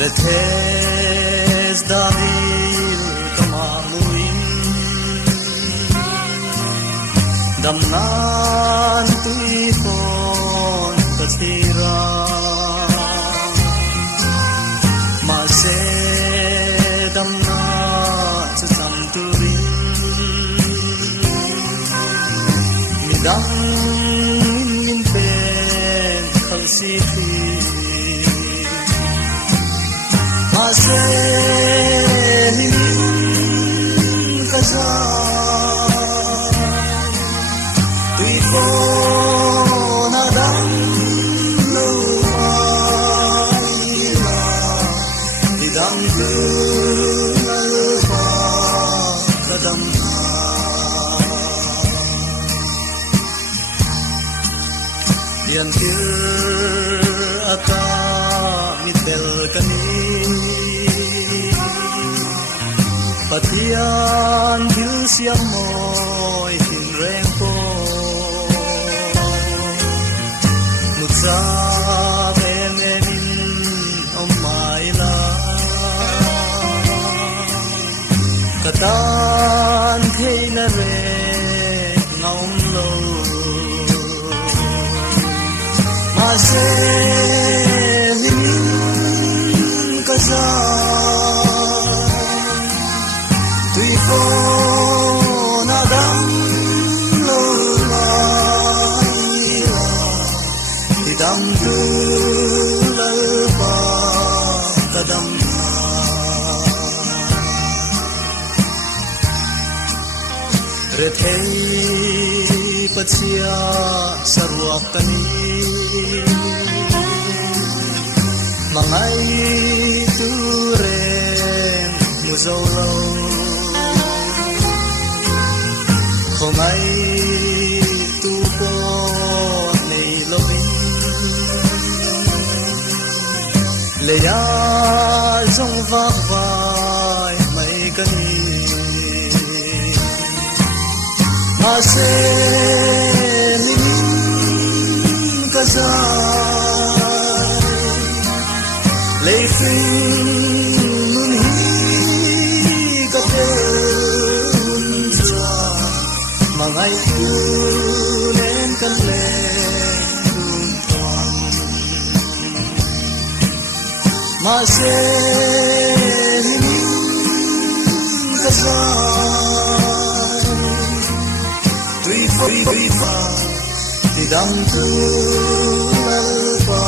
Bethesda vil kamamuin damnan tuipon katira mase damnan susamturin midang minpen kalsipi Mase min kaza tuifo nadam lumaila idam kulpa kadam diantir ata mitel kani Patian bil siang moy hinreng ko Mutsa mememin omaila Katan kay na rin ngaum lo Mase himin kazan Tuifo nadam lumaila Idam tulalpa kadam Rethei patsia sarwak kani Mangai turen muzawlaw Không ai tu po này lovin lệ ya trong vác vai mấy cani mà se linh kaza lệ phim nun hi cà phê Mangai tu lên căn lên tuan mà se himin kazan tuifa tidam tu lalpa